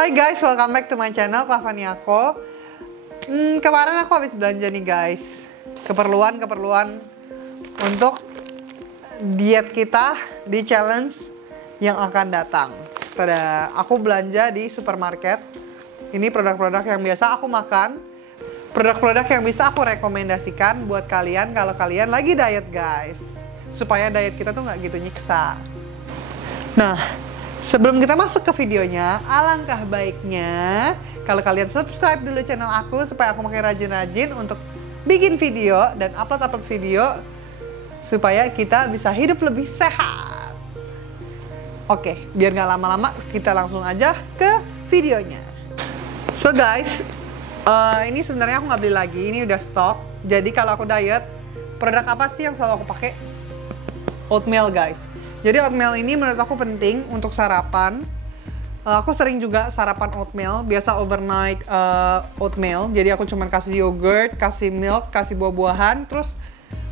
Hai guys, welcome back to my channel, Clavaniako. Kemarin aku habis belanja nih guys. Keperluan untuk diet kita di challenge yang akan datang. Tada, aku belanja di supermarket. Ini produk-produk yang biasa aku makan. Produk-produk yang bisa aku rekomendasikan buat kalian kalau kalian lagi diet guys. Supaya diet kita tuh nggak gitu nyiksa. Nah, sebelum kita masuk ke videonya, alangkah baiknya kalau kalian subscribe dulu channel aku supaya aku makin rajin-rajin untuk bikin video dan upload video supaya kita bisa hidup lebih sehat. Oke, biar nggak lama-lama kita langsung aja ke videonya. So guys, ini sebenarnya aku nggak beli lagi, ini udah stok. Jadi kalau aku diet, produk apa sih yang selalu aku pakai? Oatmeal guys. Jadi oatmeal ini menurut aku penting untuk sarapan. Aku sering juga sarapan oatmeal, biasa overnight oatmeal. Jadi aku cuma kasih yogurt, kasih milk, kasih buah-buahan, terus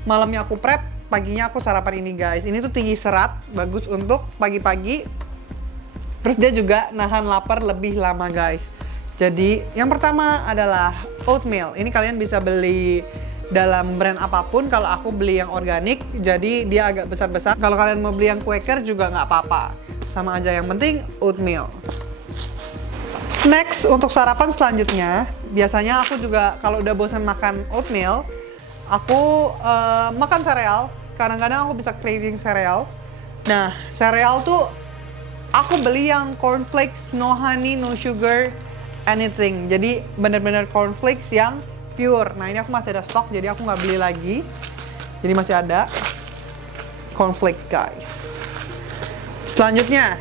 malamnya aku prep, paginya aku sarapan ini guys. Ini tuh tinggi serat, bagus untuk pagi-pagi. Terus dia juga nahan lapar lebih lama guys. Jadi yang pertama adalah oatmeal. Ini kalian bisa beli dalam brand apapun. Kalau aku beli yang organik, jadi dia agak besar-besar. Kalau kalian mau beli yang Quaker juga nggak apa-apa, sama aja, yang penting oatmeal. Next, untuk sarapan selanjutnya, biasanya aku juga kalau udah bosan makan oatmeal, aku makan sereal. Kadang-kadang aku bisa craving sereal. Nah, sereal tuh aku beli yang cornflakes, no honey, no sugar, anything. Jadi bener-bener cornflakes yang pure. Nah, ini aku masih ada stok, jadi aku nggak beli lagi. Jadi masih ada cornflake guys. Selanjutnya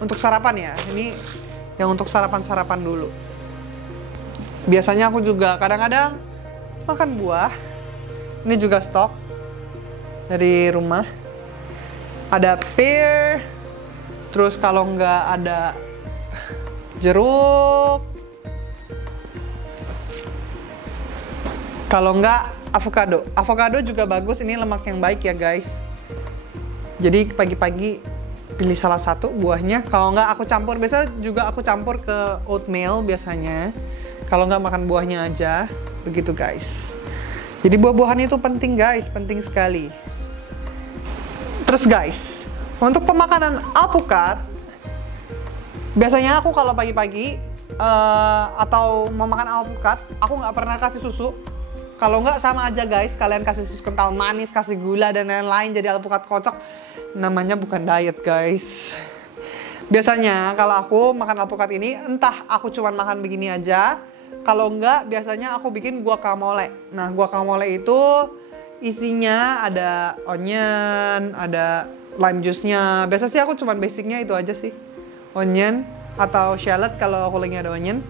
untuk sarapan ya. Ini yang untuk sarapan dulu. Biasanya aku juga kadang-kadang makan buah. Ini juga stok dari rumah. Ada pear. Terus kalau nggak ada jeruk. Kalau enggak, avocado. Avocado juga bagus, ini lemak yang baik ya guys. Jadi pagi-pagi pilih salah satu buahnya. Kalau enggak aku campur, biasa juga aku campur ke oatmeal biasanya. Kalau enggak makan buahnya aja, begitu guys. Jadi buah-buahan itu penting guys, penting sekali. Terus guys, untuk pemakanan alpukat, biasanya aku kalau pagi-pagi atau mau makan alpukat, aku nggak pernah kasih susu. Kalau nggak sama aja guys, kalian kasih susu kental manis, kasih gula dan lain-lain, jadi alpukat kocok. Namanya bukan diet guys. Biasanya kalau aku makan alpukat ini, entah aku cuma makan begini aja. Kalau nggak, biasanya aku bikin guacamole. Nah, guacamole itu isinya ada onion, ada lime juice-nya. Biasa sih aku cuma basicnya itu aja sih. Onion atau shallot kalau aku lagi ada onion.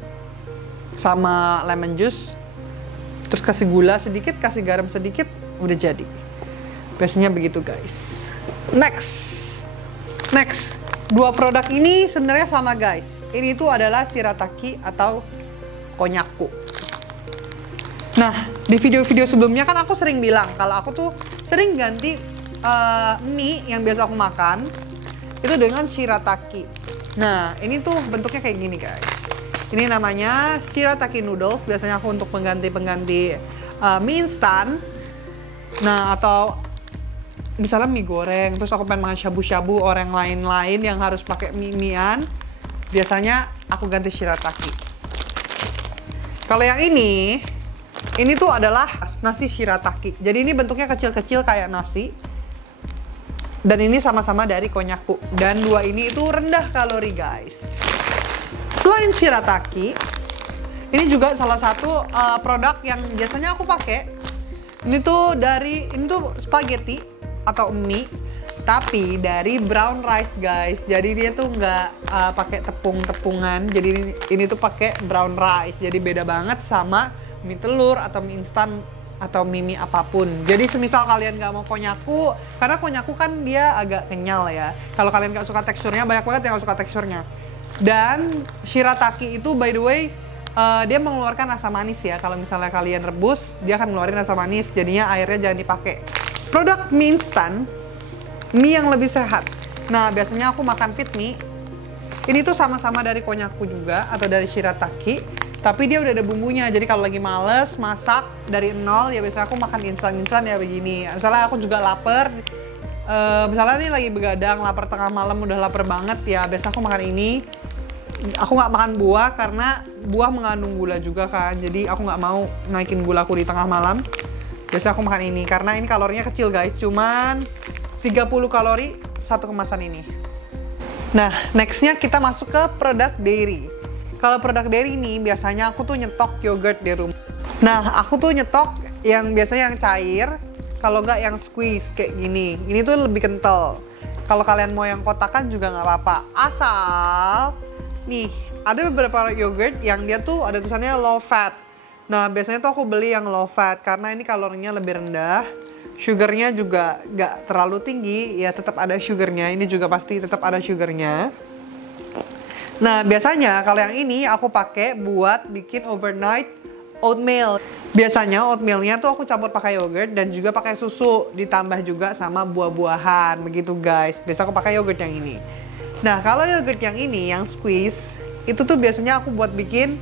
Sama lemon juice. Terus kasih gula sedikit, kasih garam sedikit, udah jadi. Biasanya begitu guys. Next, dua produk ini sebenarnya sama guys. Ini tuh adalah shirataki atau konnyaku. Nah, di video-video sebelumnya kan aku sering bilang kalau aku tuh sering ganti mie yang biasa aku makan itu dengan shirataki. Nah, ini tuh bentuknya kayak gini guys. Ini namanya shirataki noodles, biasanya aku untuk pengganti mie instan. Nah, atau misalnya mie goreng, terus aku pengen makan shabu-shabu orang lain-lain yang harus pakai mie-mian, biasanya aku ganti shirataki. Kalau yang ini tuh adalah nasi shirataki. Jadi ini bentuknya kecil-kecil kayak nasi. Dan ini sama-sama dari konnyaku. Dan dua ini itu rendah kalori guys. Selain shirataki, ini juga salah satu produk yang biasanya aku pakai. Ini tuh spaghetti atau mie, tapi dari brown rice guys. Jadi dia tuh nggak pakai tepung-tepungan. Jadi ini tuh pakai brown rice. Jadi beda banget sama mie telur atau mie instan atau mie apapun. Jadi semisal kalian nggak mau konnyaku, karena konnyaku kan dia agak kenyal ya. Kalau kalian nggak suka teksturnya, banyak banget yang nggak suka teksturnya. Dan shirataki itu by the way dia mengeluarkan rasa manis ya. Kalau misalnya kalian rebus, dia akan ngeluarin rasa manis. Jadinya airnya jangan dipakai. Produk mie instan, mie yang lebih sehat. Nah, biasanya aku makan fit mie. Ini tuh sama-sama dari Konnyaku juga atau dari Shirataki, tapi dia udah ada bumbunya. Jadi kalau lagi males masak dari nol ya biasanya aku makan instan-instan ya begini. Misalnya aku juga lapar, misalnya nih lagi begadang, lapar tengah malam, udah lapar banget ya biasa aku makan ini. Aku nggak makan buah karena buah mengandung gula juga kan, jadi aku nggak mau naikin gulaku di tengah malam. Biasa aku makan ini karena ini kalorinya kecil guys, cuman 30 kalori satu kemasan ini. Nah, nextnya kita masuk ke produk dairy. Kalau produk dairy ini biasanya aku tuh nyetok yogurt di rumah. Nah, aku tuh nyetok yang biasanya yang cair, kalau nggak yang squeeze kayak gini. Ini tuh lebih kental. Kalau kalian mau yang kotakan juga nggak apa-apa. Asal, nih, ada beberapa yogurt yang dia tuh ada tulisannya low fat. Nah, biasanya tuh aku beli yang low fat karena ini kalorinya lebih rendah. Sugarnya juga nggak terlalu tinggi, ya tetap ada sugarnya. Ini juga pasti tetap ada sugarnya. Nah, biasanya kalau yang ini aku pakai buat bikin overnight oatmeal. Biasanya oatmealnya tuh aku campur pakai yogurt dan juga pakai susu, ditambah juga sama buah-buahan, begitu guys. Biasa aku pakai yogurt yang ini. Nah, kalau yogurt yang ini, yang squeeze, itu tuh biasanya aku buat bikin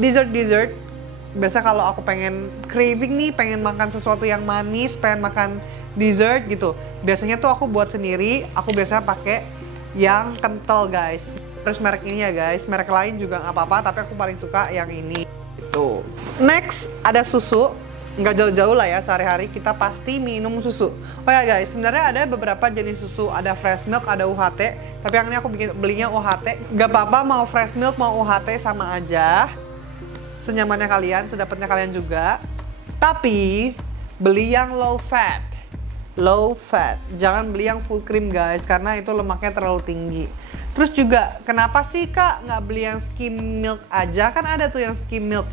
dessert. Biasa kalau aku pengen craving nih, pengen makan sesuatu yang manis, pengen makan dessert gitu. Biasanya tuh aku buat sendiri, aku biasanya pakai yang kental guys. Terus merek ini ya guys, merek lain juga nggak apa-apa, tapi aku paling suka yang ini. Gitu. Next, ada susu. Nggak jauh-jauh lah ya, sehari-hari kita pasti minum susu. Oh ya guys, sebenarnya ada beberapa jenis susu. Ada fresh milk, ada UHT. Tapi yang ini aku belinya UHT. Nggak apa-apa mau fresh milk, mau UHT sama aja. Senyamannya kalian, sedapatnya kalian juga. Tapi beli yang low fat. Low fat. Jangan beli yang full cream guys, karena itu lemaknya terlalu tinggi. Terus juga, kenapa sih kak nggak beli yang skim milk aja? Kan ada tuh yang skim milk.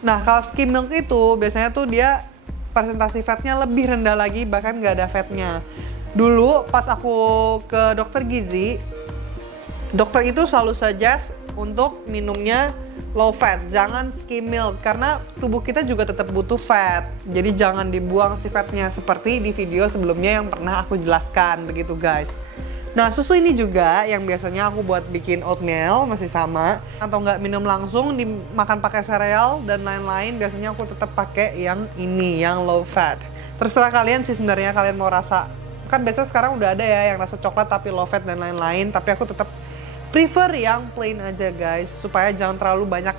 Nah, kalau skim milk itu biasanya tuh dia presentasi fatnya lebih rendah lagi, bahkan nggak ada fatnya. Dulu pas aku ke dokter gizi, dokter itu selalu suggest untuk minumnya low fat, jangan skim milk karena tubuh kita juga tetap butuh fat. Jadi jangan dibuang si fatnya seperti di video sebelumnya yang pernah aku jelaskan begitu guys. Nah, susu ini juga yang biasanya aku buat bikin oatmeal masih sama, atau nggak minum langsung dimakan pakai sereal dan lain-lain. Biasanya aku tetap pakai yang ini, yang low fat. Terserah kalian sih sebenarnya, kalian mau rasa, kan biasa sekarang udah ada ya yang rasa coklat tapi low fat dan lain-lain, tapi aku tetap prefer yang plain aja guys, supaya jangan terlalu banyak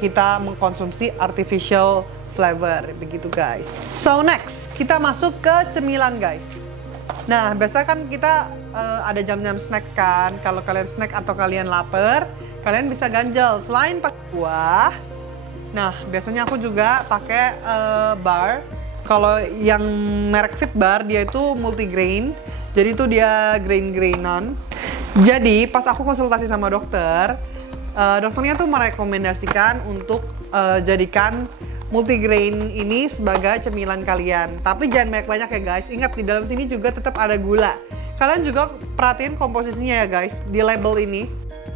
kita mengkonsumsi artificial flavor begitu guys. So next, kita masuk ke cemilan guys. Nah, biasa kan kita ada jam-jam snack kan. Kalau kalian snack atau kalian lapar, kalian bisa ganjel selain pakai buah. Nah, biasanya aku juga pakai bar. Kalau yang merek Fitbar dia itu multigrain. Jadi itu dia grain-grainan. Jadi pas aku konsultasi sama dokter, dokternya tuh merekomendasikan untuk jadikan multigrain ini sebagai cemilan kalian. Tapi jangan banyak-banyak ya guys. Ingat di dalam sini juga tetap ada gula. Kalian juga perhatiin komposisinya ya guys. Di label ini,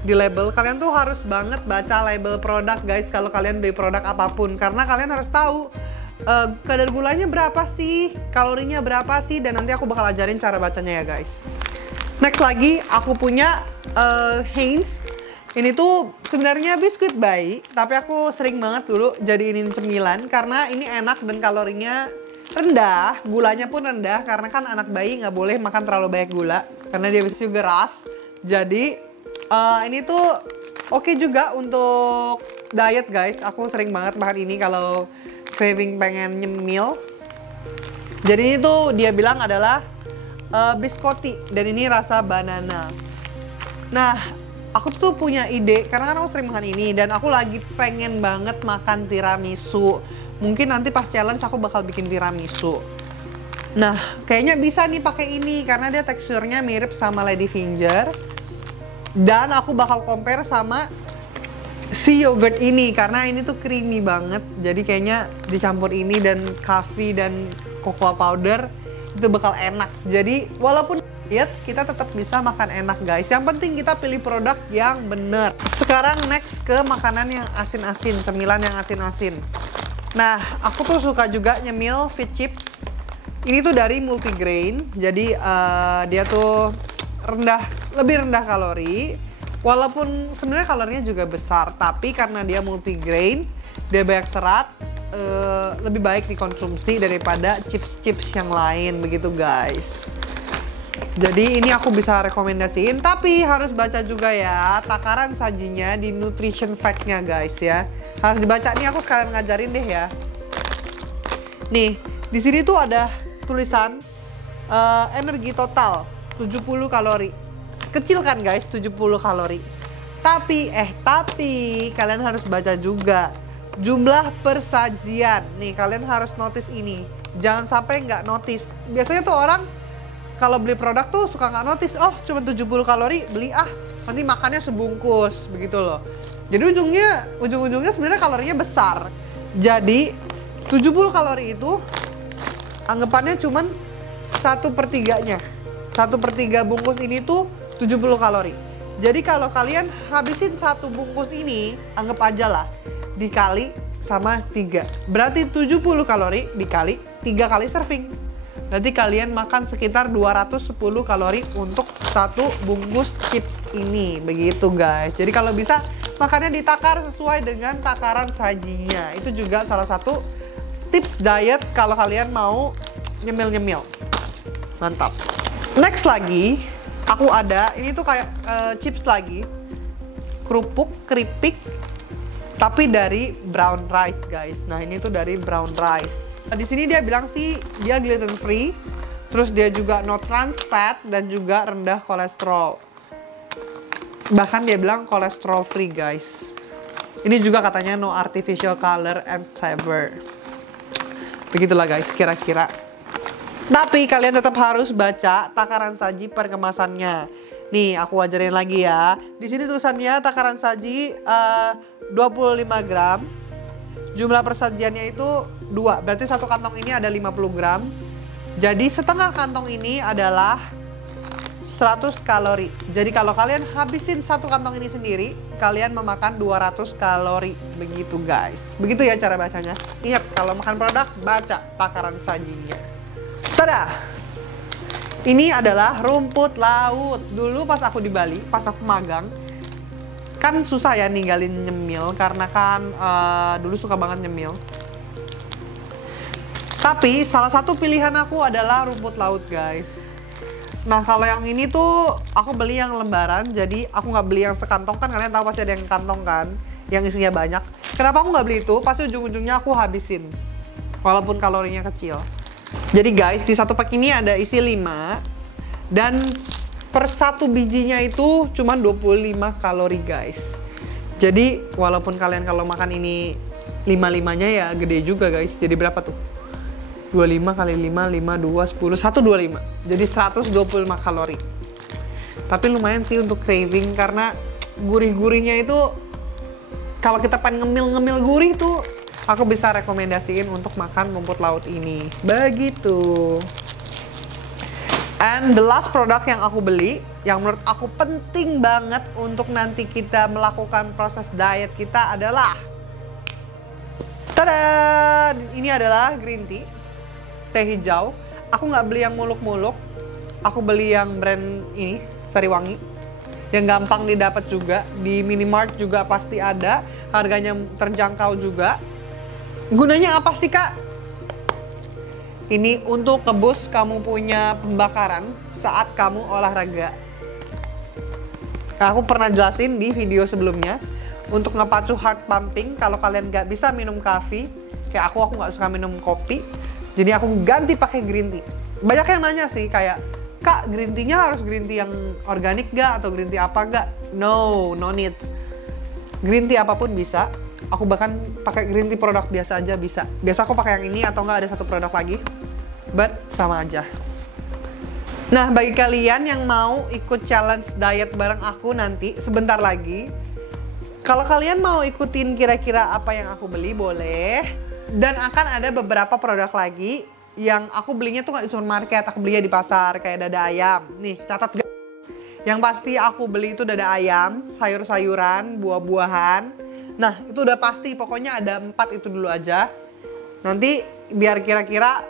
di label kalian tuh harus banget baca label produk guys kalau kalian beli produk apapun, karena kalian harus tahu kadar gulanya berapa sih, kalorinya berapa sih, dan nanti aku bakal ajarin cara bacanya ya guys. Next lagi aku punya Heinz. Ini tuh sebenarnya biskuit bayi, tapi aku sering banget dulu jadiin cemilan karena ini enak dan kalorinya rendah, gulanya pun rendah karena kan anak bayi nggak boleh makan terlalu banyak gula karena dia bisa juga ras. Jadi ini tuh oke juga untuk diet guys. Aku sering banget makan ini kalau craving pengen nyemil. Jadi ini tuh dia bilang adalah biscotti dan ini rasa banana. Nah, aku tuh punya ide karena kan aku sering makan ini dan aku lagi pengen banget makan tiramisu. Mungkin nanti pas challenge aku bakal bikin tiramisu. Nah, kayaknya bisa nih pakai ini karena dia teksturnya mirip sama Ladyfinger. Dan aku bakal compare sama si yogurt ini karena ini tuh creamy banget. Jadi kayaknya dicampur ini dan coffee dan cocoa powder itu bakal enak. Jadi walaupun diet kita tetap bisa makan enak guys. Yang penting kita pilih produk yang bener. Sekarang next ke makanan yang asin-asin, cemilan yang asin-asin. Nah, aku tuh suka juga nyemil Fit Chips. Ini tuh dari multigrain, jadi dia tuh lebih rendah kalori. Walaupun sebenarnya kalorinya juga besar, tapi karena dia multigrain, dia banyak serat, lebih baik dikonsumsi daripada chips-chips yang lain begitu guys. Jadi ini aku bisa rekomendasiin, tapi harus baca juga ya takaran sajinya di nutrition fact-nya guys ya. Harus dibaca, nih aku sekalian ngajarin deh ya. Nih, di sini tuh ada tulisan energi total 70 kalori. Kecil kan guys, 70 kalori. Tapi kalian harus baca juga jumlah persajian. Nih, kalian harus notice ini. Jangan sampai nggak notice. Biasanya tuh orang kalau beli produk tuh suka nggak notice. Oh, cuma 70 kalori, beli nanti makannya sebungkus, begitu loh. Jadi ujung-ujungnya sebenarnya kalorinya besar. Jadi 70 kalori itu anggapannya cuman 1/3-nya. 1/3 bungkus ini tuh 70 kalori. Jadi kalau kalian habisin satu bungkus ini, anggap aja lah dikali sama 3. Berarti 70 kalori dikali 3 kali serving. Berarti kalian makan sekitar 210 kalori untuk satu bungkus chips ini. Begitu guys. Jadi kalau bisa makannya ditakar sesuai dengan takaran sajinya. Itu juga salah satu tips diet kalau kalian mau nyemil-nyemil. Mantap. Next lagi, aku ada, ini tuh kayak chips lagi. Keripik, tapi dari brown rice guys. Nah ini tuh dari brown rice. Nah, di sini dia bilang sih dia gluten free, terus dia juga no trans fat dan juga rendah kolesterol. Bahkan dia bilang kolesterol free guys. Ini juga katanya no artificial color and flavor. Begitulah guys kira-kira. Tapi kalian tetap harus baca takaran saji per kemasannya. Nih aku ajarin lagi ya. Di sini tulisannya takaran saji 25 gram. Jumlah persajiannya itu 2. Berarti satu kantong ini ada 50 gram. Jadi setengah kantong ini adalah 100 kalori. Jadi kalau kalian habisin satu kantong ini sendiri, kalian memakan 200 kalori. Begitu guys. Begitu ya cara bacanya. Ingat kalau makan produk baca takaran sajinya. Tada! Ini adalah rumput laut. Dulu pas aku di Bali, pas aku magang, kan susah ya ninggalin nyemil karena kan dulu suka banget nyemil. Tapi salah satu pilihan aku adalah rumput laut guys. Nah kalau yang ini tuh aku beli yang lembaran, jadi aku nggak beli yang sekantong. Kan kalian tahu pasti ada yang kantong kan, yang isinya banyak. Kenapa aku nggak beli itu? Pasti ujung-ujungnya aku habisin, walaupun kalorinya kecil. Jadi guys, di satu pack ini ada isi 5 dan per satu bijinya itu cuma 25 kalori guys. Jadi walaupun kalian kalau makan ini 5-5-nya ya gede juga guys. Jadi berapa tuh? 25 kali 5, 5, 2, 10, 125. Jadi 125 kalori. Tapi lumayan sih untuk craving karena gurih-gurihnya itu kalau kita pengen ngemil-ngemil gurih tuh aku bisa rekomendasiin untuk makan rumput laut ini. Begitu. And the last produk yang aku beli, yang menurut aku penting banget untuk nanti kita melakukan proses diet kita adalah tada! Ini adalah green tea, teh hijau. Aku nggak beli yang muluk-muluk. Aku beli yang brand ini, Sariwangi. Yang gampang didapat juga. Di minimart juga pasti ada. Harganya terjangkau juga. Gunanya apa sih kak? Ini untuk ngeboost kamu punya pembakaran saat kamu olahraga. Aku pernah jelasin di video sebelumnya. Untuk ngepacu heart pumping, kalau kalian nggak bisa minum coffee, kayak aku nggak suka minum kopi, jadi aku ganti pakai green tea. Banyak yang nanya sih kayak, kak green tea-nya harus green tea yang organik gak? Atau green tea apa gak? No need. Green tea apapun bisa. Aku bahkan pakai green tea produk biasa aja bisa. Biasa aku pakai yang ini atau enggak ada satu produk lagi. But sama aja. Nah, bagi kalian yang mau ikut challenge diet bareng aku nanti sebentar lagi, kalau kalian mau ikutin kira-kira apa yang aku beli boleh. Dan akan ada beberapa produk lagi yang aku belinya tuh nggak di supermarket, aku belinya di pasar kayak dada ayam. Nih, catat guys. Yang pasti aku beli itu dada ayam, sayur-sayuran, buah-buahan. Nah itu udah pasti, pokoknya ada 4 itu dulu aja. Nanti biar kira-kira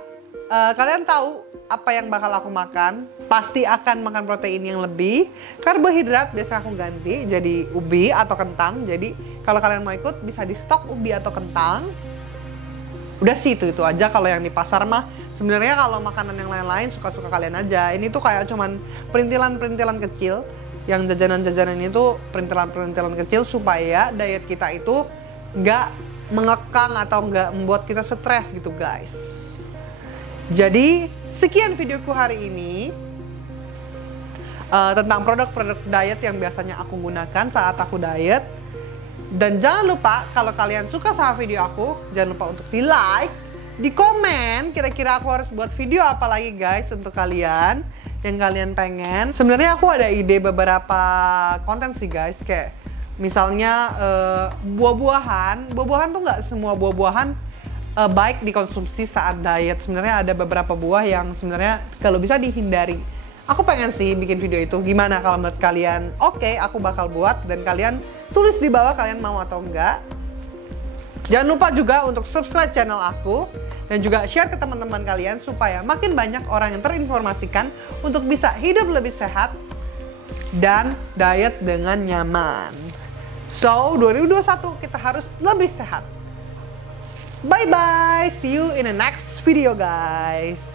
kalian tahu apa yang bakal aku makan. Pasti akan makan protein yang lebih. Karbohidrat biasanya aku ganti jadi ubi atau kentang. Jadi kalau kalian mau ikut bisa di stok ubi atau kentang. Udah sih itu aja. Kalau yang di pasar mah sebenarnya kalau makanan yang lain-lain suka-suka kalian aja. Ini tuh kayak cuman perintilan-perintilan kecil. Yang jajanan-jajanan itu perintilan-perintilan kecil supaya diet kita itu nggak mengekang atau nggak membuat kita stres gitu guys. Jadi sekian videoku hari ini tentang produk-produk diet yang biasanya aku gunakan saat aku diet. Dan jangan lupa kalau kalian suka sama video aku, jangan lupa untuk di like, di komen kira-kira aku harus buat video apa lagi guys untuk kalian yang kalian pengen. Sebenarnya aku ada ide beberapa konten sih guys, kayak misalnya buah-buahan tuh nggak semua buah-buahan baik dikonsumsi saat diet. Sebenarnya ada beberapa buah yang sebenarnya kalau bisa dihindari. Aku pengen sih bikin video itu. Gimana kalau menurut kalian? Oke, aku bakal buat dan kalian tulis di bawah kalian mau atau enggak. Jangan lupa juga untuk subscribe channel aku dan juga share ke teman-teman kalian supaya makin banyak orang yang terinformasikan untuk bisa hidup lebih sehat dan diet dengan nyaman. So, 2021 kita harus lebih sehat. Bye-bye. See you in the next video, guys.